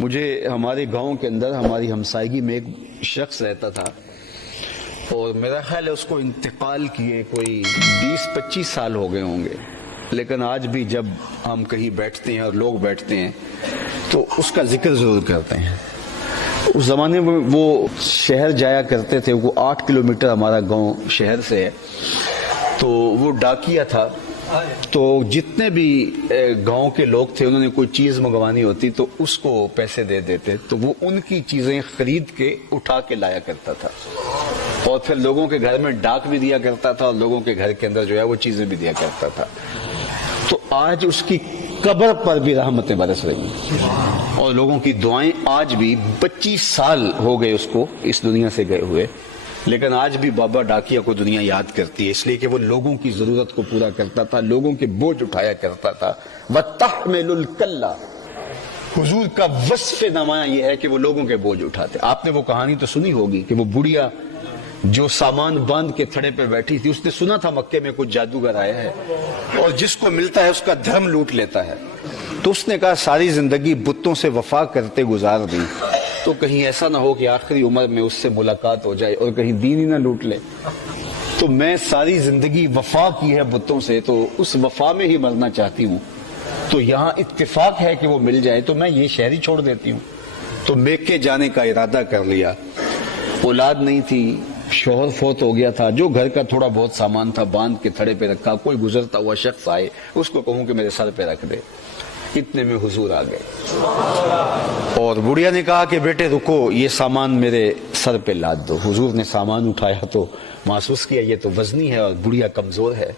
مجھے ہمارے گاؤں کے اندر ہماری ہمسائیگی میں ایک شخص رہتا تھا اور میرا خیال ہے اس کو انتقال کیے کوئی 20-25 سال ہو گئے ہوں گے، لیکن آج بھی جب ہم کہیں بیٹھتے ہیں اور لوگ بیٹھتے ہیں تو اس کا ذکر ضرور کرتے ہیں۔ اس زمانے میں وہ شہر جایا کرتے تھے، وہ 8 کلومیٹر ہمارا گاؤں شہر سے ہے، تو وہ ڈاکیا تھا۔ تو جتنے بھی گاؤں کے لوگ تھے انہوں نے کوئی چیز منگوانی ہوتی تو اس کو پیسے دے دیتے، تو وہ ان کی چیزیں خرید کے اٹھا کے لایا کرتا تھا اور پھر لوگوں کے گھر میں ڈاک بھی دیا کرتا تھا اور لوگوں کے گھر کے اندر جو ہے وہ چیزیں بھی دیا کرتا تھا۔ تو آج اس کی قبر پر بھی رحمتیں برس رہی ہیں اور لوگوں کی دعائیں آج بھی 25 سال ہو گئے اس کو اس دنیا سے گئے ہوئے، لیکن آج بھی بابا ڈاکیا کو دنیا یاد کرتی ہے، اس لیے کہ وہ لوگوں کی ضرورت کو پورا کرتا تھا، لوگوں کے بوجھ اٹھایا کرتا تھا۔ وَتَحْمِلُ الْكَلَّ، حضور کا وصف نمایاں یہ ہے کہ وہ لوگوں کے بوجھ اٹھاتے۔ آپ نے وہ کہانی تو سنی ہوگی کہ وہ بڑھیا جو سامان باندھ کے تھڑے پہ بیٹھی تھی، اس نے سنا تھا مکے میں کچھ جادوگر آیا ہے اور جس کو ملتا ہے اس کا دھرم لوٹ لیتا ہے، تو اس نے کہا ساری زندگی بتوں سے وفا کرتے گزار دی، تو کہیں ایسا نہ ہو کہ آخری عمر میں اس سے ملاقات ہو جائے اور کہیں دین ہی نہ لوٹ لے، تو میں ساری زندگی وفا کی ہے بتوں سے، تو اس وفا میں ہی مرنا چاہتی ہوں، تو یہاں اتفاق ہے کہ وہ مل جائے تو میں یہ شہر ہی چھوڑ دیتی ہوں۔ تو میکے جانے کا ارادہ کر لیا، اولاد نہیں تھی، شوہر فوت ہو گیا تھا، جو گھر کا تھوڑا بہت سامان تھا باندھ کے تھڑے پہ رکھا، کوئی گزرتا ہوا شخص آئے اس کو کہوں کہ میرے سر پہ رکھ دے، اتنے میں حضور آ گئے اور بڑھیا نے کہا کہ بیٹے رکو، یہ سامان میرے سر پہ لاد دو۔ حضور نے سامان اٹھایا تو محسوس کیا یہ تو وزنی ہے اور بڑھیا کمزور ہے،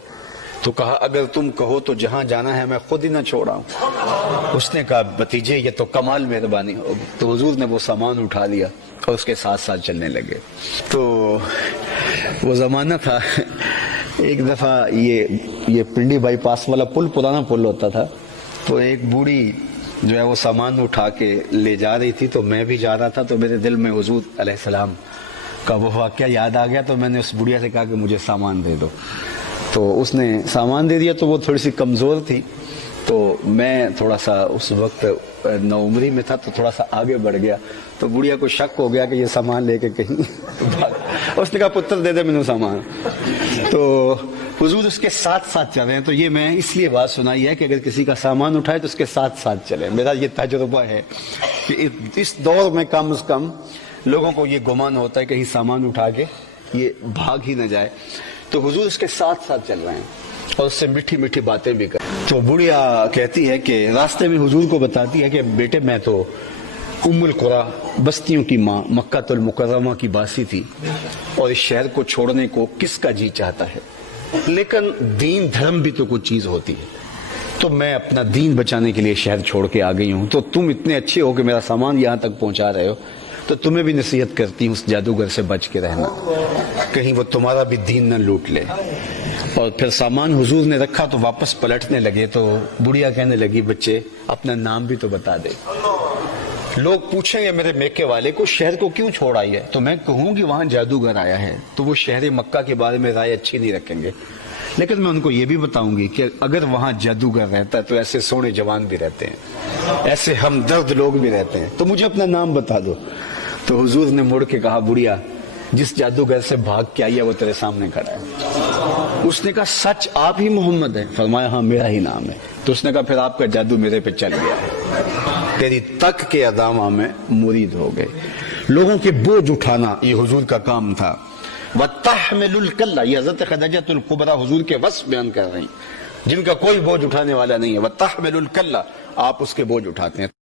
تو کہا اگر تم کہو تو جہاں جانا ہے میں خود ہی نہ چھوڑاؤں۔ اس نے کہا بھتیجے یہ تو کمال مہربانی ہوگی، تو حضور نے وہ سامان اٹھا لیا اور اس کے ساتھ ساتھ چلنے لگے۔ تو وہ زمانہ تھا، ایک دفعہ یہ پنڈی بائی پاس والا پل پرانا پل ہوتا تھا، تو ایک بوڑھی جو ہے وہ سامان اٹھا کے لے جا رہی تھی، تو میں بھی جا رہا تھا، تو میرے دل میں حضور علیہ السلام کا وہ واقعہ یاد آ گیا، تو میں نے اس بڑھیا سے کہا کہ مجھے سامان دے دو، تو اس نے سامان دے دیا۔ تو وہ تھوڑی سی کمزور تھی، تو میں تھوڑا سا اس وقت نوعمری میں تھا تو تھوڑا سا آگے بڑھ گیا، تو بڑھیا کو شک ہو گیا کہ یہ سامان لے کے کہیں اس نے کہا پتر دے دے مجھے سامان، تو حضور اس کے ساتھ ساتھ چل رہے ہیں۔ تو یہ میں اس لیے بات سنائی ہے کہ اگر کسی کا سامان اٹھائے تو اس کے ساتھ ساتھ چلے۔ میرا یہ تجربہ ہے کہ اس دور میں کم از کم لوگوں کو یہ گمان ہوتا ہے کہیں سامان اٹھا کے یہ بھاگ ہی نہ جائے، تو حضور اس کے ساتھ ساتھ چل رہے ہیں اور اس سے میٹھی میٹھی باتیں بھی کر۔ تو بڑھیا کہتی ہے کہ راستے میں حضور کو بتاتی ہے کہ بیٹے میں تو ام القریٰ بستیوں کی ماں مکہ المکرمہ کی باسی تھی اور اس شہر کو چھوڑنے کو کس کا جی چاہتا ہے، لیکن دین دھرم بھی تو کچھ چیز ہوتی ہے، تو میں اپنا دین بچانے کے لیے شہر چھوڑ کے آ گئی ہوں، تو تم اتنے اچھے ہو کہ میرا سامان یہاں تک پہنچا رہے ہو، تو تمہیں بھی نصیحت کرتی ہوں اس جادوگر سے بچ کے رہنا، کہیں وہ تمہارا بھی دین نہ لوٹ لے۔ اور پھر سامان حضور نے رکھا تو واپس پلٹنے لگے، تو بڑھیا کہنے لگی بچے اپنا نام بھی تو بتا دے، لوگ پوچھیں گے میرے میکے والے کو شہر کو کیوں چھوڑ آئی ہے، تو میں کہوں گی وہاں جادوگر آیا ہے، تو وہ شہر مکہ کے بارے میں رائے اچھی نہیں رکھیں گے، لیکن میں ان کو یہ بھی بتاؤں گی کہ اگر وہاں جادوگر رہتا ہے تو ایسے سونے جوان بھی رہتے ہیں، ایسے ہمدرد لوگ بھی رہتے ہیں، تو مجھے اپنا نام بتا دو۔ تو حضور نے مڑ کے کہا بڑھیا جس جادوگر سے بھاگ کے آئی ہے وہ تیرے سامنے کھڑا ہے۔ اس نے کہا سچ آپ ہی محمد ہیں؟ فرمایا ہاں میرا ہی نام ہے۔ تو اس نے کہا پھر آپ کا جادو میرے پہ چل گیا ہے، تیری تک کے ادامہ میں مرید ہو گئے۔ لوگوں کے بوجھ اٹھانا یہ حضور کا کام تھا۔ وَتَحْمِلُ الْكَلَّ، یہ حضرت خدیجہ الکبریٰ حضور کے وصف بیان کر رہی ہیں، جن کا کوئی بوجھ اٹھانے والا نہیں ہے۔ وَتَحْمِلُ الْكَلَّ، آپ اس کے بوجھ اٹھاتے ہیں۔